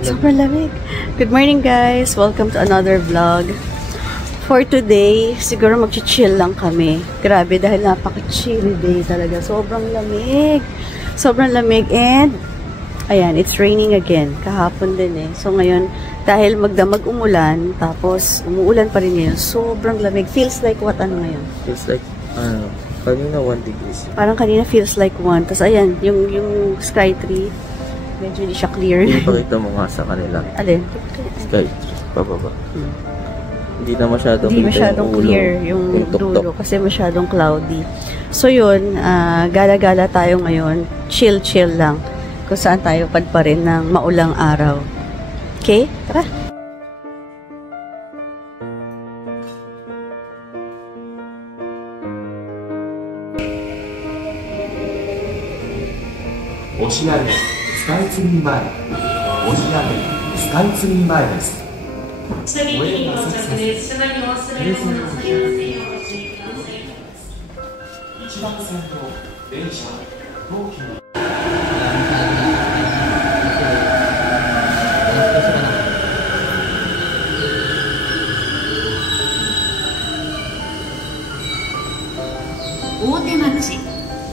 Sobrang lamig. Good morning guys! Welcome to another vlog. For today, siguro mag-chill lang kami. Grabe, dahil napaka-chilly day talaga. Sobrang lamig. Sobrang lamig and ayan, it's raining again. Kahapon din eh. So ngayon, dahil magdamag umulan, tapos umuulan pa rin ngayon. Sobrang lamig. Feels like what ano ngayon? Feels like, kanina 1 degrees. Parang kanina feels like 1. Tapos ayan, yung sky tree, medyo hindi siya clear. Ipakita mo nga sa kanila. Alin? Sky tree, pababa. Hindi na masyadong, clear yung dulo kasi masyadong cloudy. So yun, gala-gala tayo ngayon. Chill-chill lang. Kung saan tayo pa rin ng maulang araw. Okay? Tara! Oshinare, Sky-Tree前。Oshinare, Sky-Tree前です。下に到着です。車内にお忘れ物なさいませんようご注意ください。1番線の電車、東急。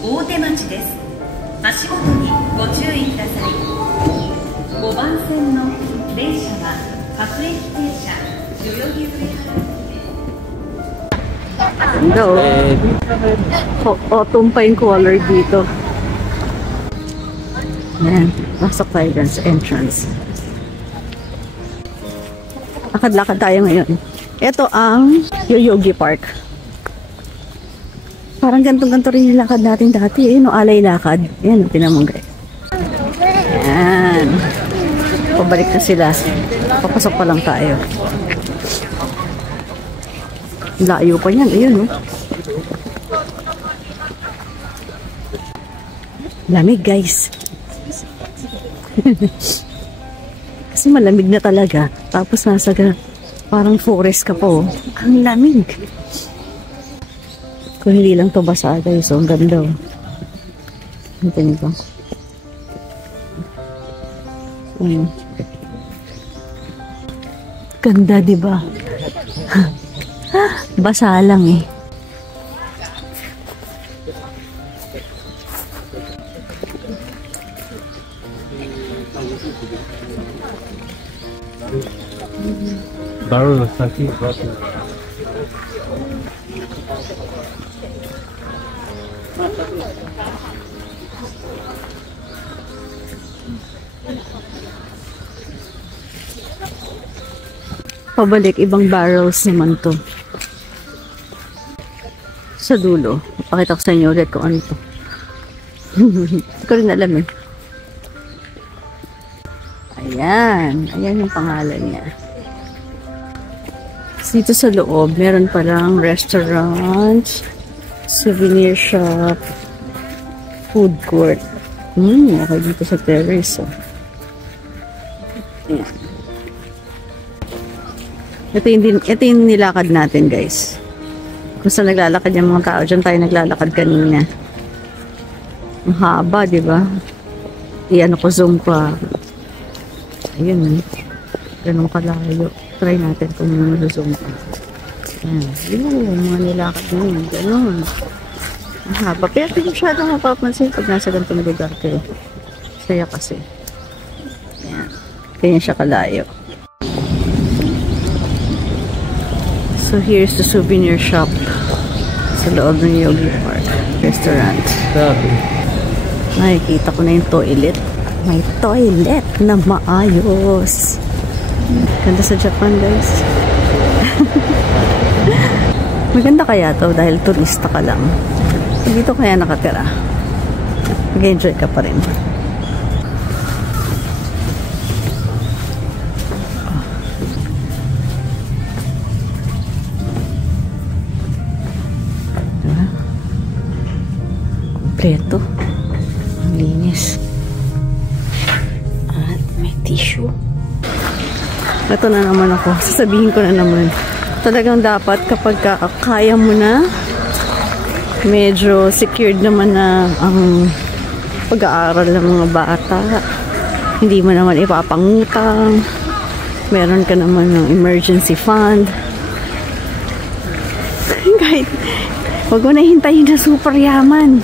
大手町です。足元にご注意ください。5番線の電車は各駅停車代々木上原。Autumn pa yung color dito. Ayan, pasok tayo dyan sa entrance. Lakad-lakad tayo ngayon. Ito ang Yoyogi Park. Parang ganto-ganto rin yung lakad natin dati. Ayan o, alay lakad. Ayan o, tinamong guys. Ayan. Pabalik na sila. Papasok pa lang tayo. Layo pa yan. Ayan o. Lamig guys. Kasi malamig na talaga. Tapos nasa parang forest ka po. Ang lamig. Kung hindi lang to basa guys. So, ang ganda o. Ito nito. Ganda diba? Basa lang eh. Baru sakit. Pabalik, ibang barrels naman to. Sa dulo. Pakita ko sa inyo ulit kung ano to. Hindi ko rin alam eh. Ayan. Ayan yung pangalan niya. Dito sa loob, meron palang restaurant, souvenir shop, food court. Okay dito sa terrace. Oh. Ayan. Ito yung nilakad natin guys. Kung saan naglalakad yung mga tao, dyan tayo naglalakad kanina. Ang haba, di ba? Iyan ako, zoom pa. Ayun, ganun kalayo. Try natin kung zoom pa. Ayan, yun, mga nilakad na yun. Ganun. Ang haba. Pero hindi masyadong mapapansin pag nasa ganitong lugar kayo. Saya kasi. Ayan. Kaya siya kalayo. So here's the souvenir shop sa loob ng Yogi Park Restaurant. Nakikita ko na yung toilet. May toilet na maayos. Ganda sa Japan guys. Maganda kaya to dahil turista ka lang. Dito kaya nakatira. Mag-enjoy ka pa rin. Kompleto. Ang linis. At may tissue. Ito na naman ako. Sasabihin ko na naman. Talagang dapat kapag kaya mo na, medyo secured naman na ang pag-aaral ng mga bata. Hindi mo naman ipapangutang. Meron ka naman ng emergency fund. Kahit, huwag mo na hintayin na super yaman.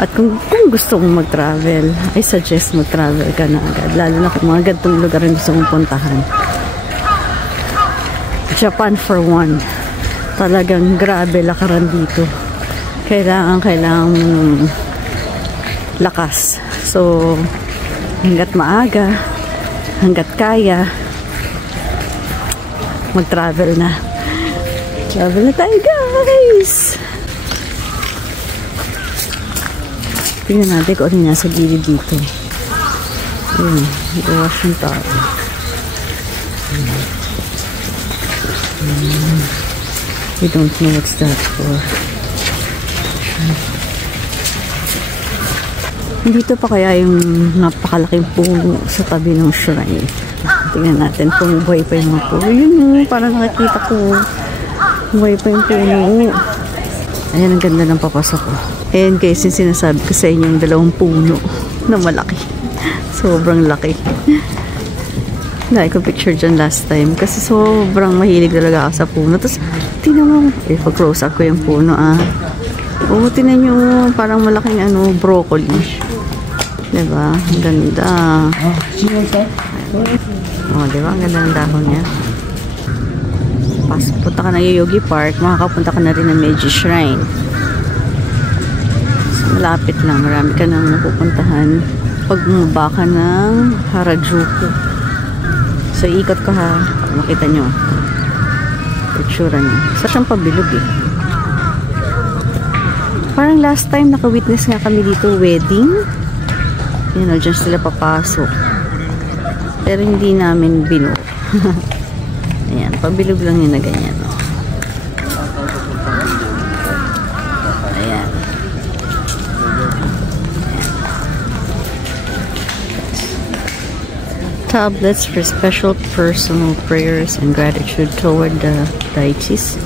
At kung gusto mong mag-travel, I suggest mag-travel ka na agad. Lalo na kung mga gantong lugar ang gusto mong puntahan. Japan for one. Talagang grabe lakaran dito. Kailangan lakas. So, hanggat maaga, hanggat kaya, mag-travel na. Travel na tayo, guys! Tingnan natin kung ano nasa gilid dito. Ayun, nag-wash yung tao. We don't know what's that for. Dito pa kaya yung napakalaking puno sa tabi ng shrine. Tingnan natin kung buhay pa yung mga puno. Yun, parang nakikita ko. Buhay pa yung puno. Ayan, ang ganda ng papasok ko. Ayan guys, yung sinasabi ko sa inyo yung dalawang puno na malaki. Sobrang laki. Dahil ko picture dyan last time. Kasi sobrang mahilig talaga ako sa puno. Tapos, tingnan mo. Pag-close up ko yung puno Oo, tingnan nyo. Parang malaking broccoli. Diba? Ang ganda. Diba? Ang ganda ng dahon niya. Punta ka ng Yoyogi Park, makakapunta ka na rin ng Meiji Shrine. So, malapit lang. Marami ka nang mapupuntahan pag bumaba ka ng Harajuku. So, ikot ka ha. Makita nyo. Picture nyo. Sa siyang pabilog Parang last time naka-witness nga kami dito wedding. Dyan sila papasok. Pero hindi namin binuo. Ayan, pabilog lang yun na ganyan. Ayan. Tablets for special personal prayers and gratitude toward the deities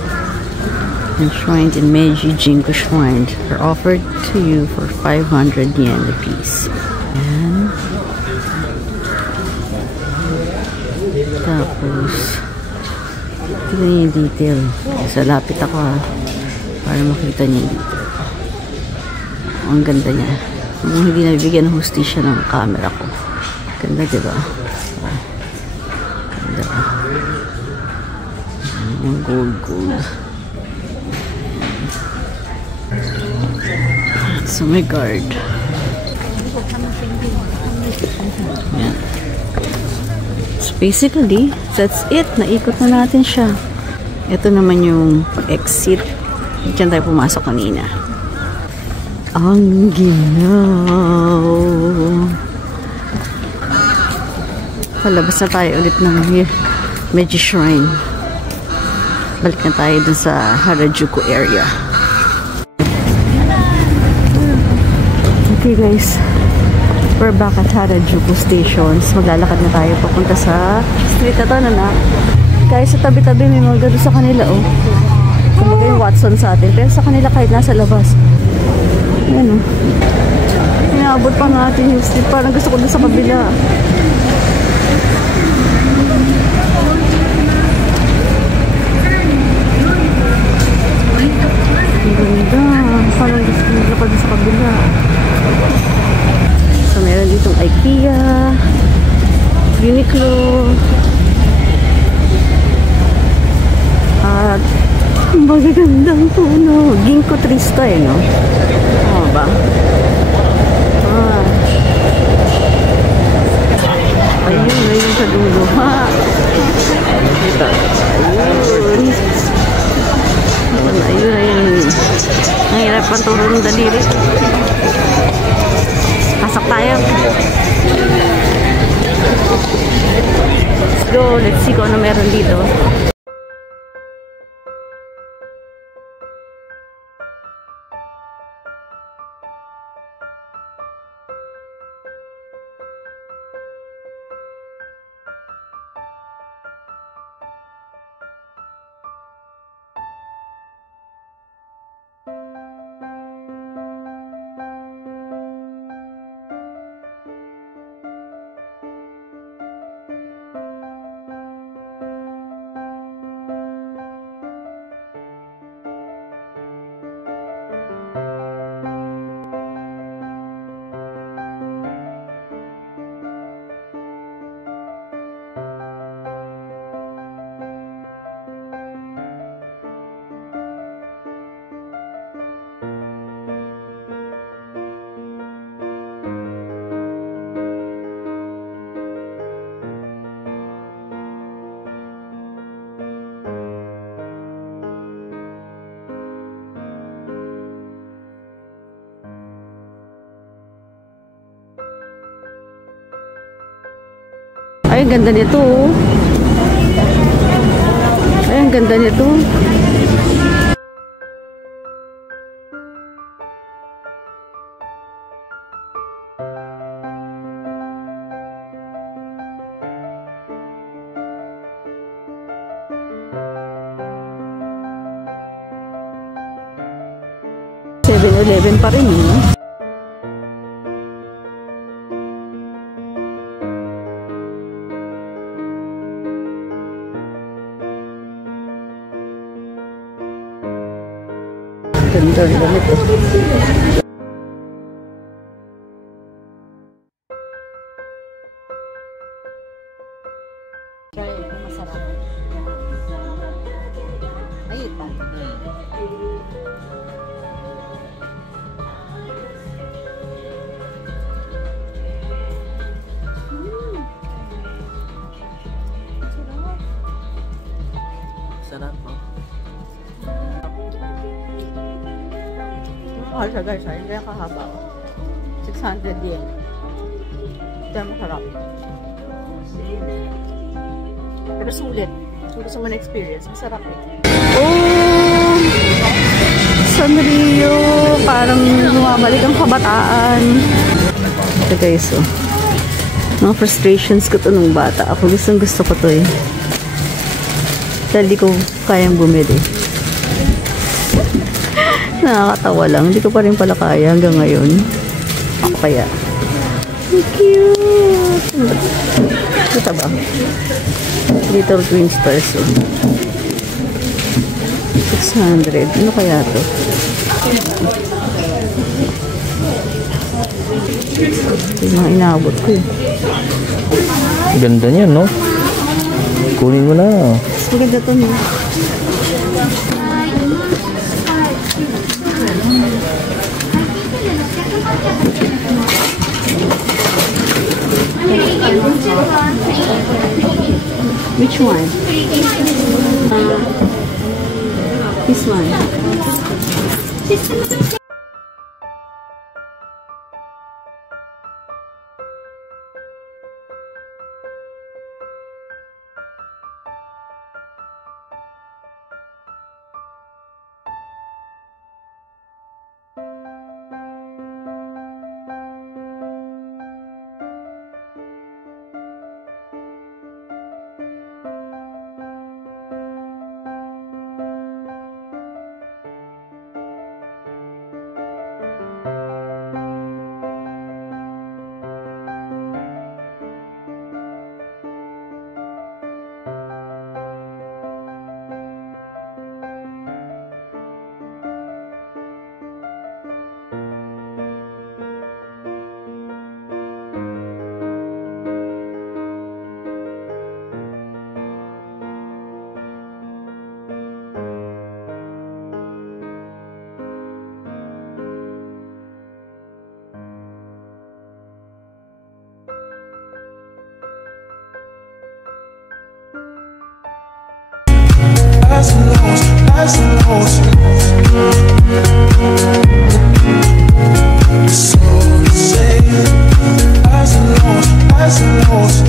enshrined in Meiji Jingu Shrine are offered to you for 500 yen a piece. Ayan. Tapos tignan niyo yung detail. Sa lapit ako para makita niyo yung detail. Ang ganda niya. Kung hindi nabigyan ng hustisya ng camera ko. Ganda, diba? Ganda. Yung gold. So may guard. Yan. So basically, that's it. Naikot na natin siya. Ito naman yung exit. Diyan tayo pumasok kanina. Ang ginaw. Palabas na tayo ulit ng Meiji Shrine. Balik na tayo dun sa Harajuku area. Okay guys, we're back at Harajuku Stations. Maglalakad na tayo papunta sa street na to, na. Guys, sa tabi-tabi may mga gado sa kanila, kumbaga yung Watson sa atin. Pero sa kanila kahit nasa labas. Ayan, inaabot pa natin yung street. Parang gusto ko dun sa kabila. Ang ganda. Parang gusto ko nilakad dun sa kabila. So, meron ditong IKEA, Uniqlo, at ang magagandang puno. Ginkgo trees to no? Tama ba? Ayun sa dulo. Ito. Ayun. Ang hirap pang turo ng daliri. Pasok tayo. Let's go. Let's see kung ano meron dito. ang ganda nito. Oh. Ay, ang ganda nito. Eleven pa rin, no? Ganda rin ito. Masarap. Ayun pa. Sarap po. Mahal siya guys, hindi kaya kahaba. 600 yen. Ito ang masarap. Pero sulit. Kung gusto mo na experience, masarap eh. Oh! Sanrio! Parang lumabalik ang kabataan. Ito guys, oh. Mga frustrations ko to nung bata. Ako gusto ko to eh. Dahil di ko kayang bumili. Nakakatawa lang. Hindi ko pa rin pala kaya hanggang ngayon. Ako kaya. Cute! Ito ba? Little Twins person. 600. Ano kaya to? Yung mga inaabot ko eh. Ganda niyan, no? Kunin mo na. Mas maganda to no? Which one? This one. Highs and lows. So say highs and lows, highs and lows.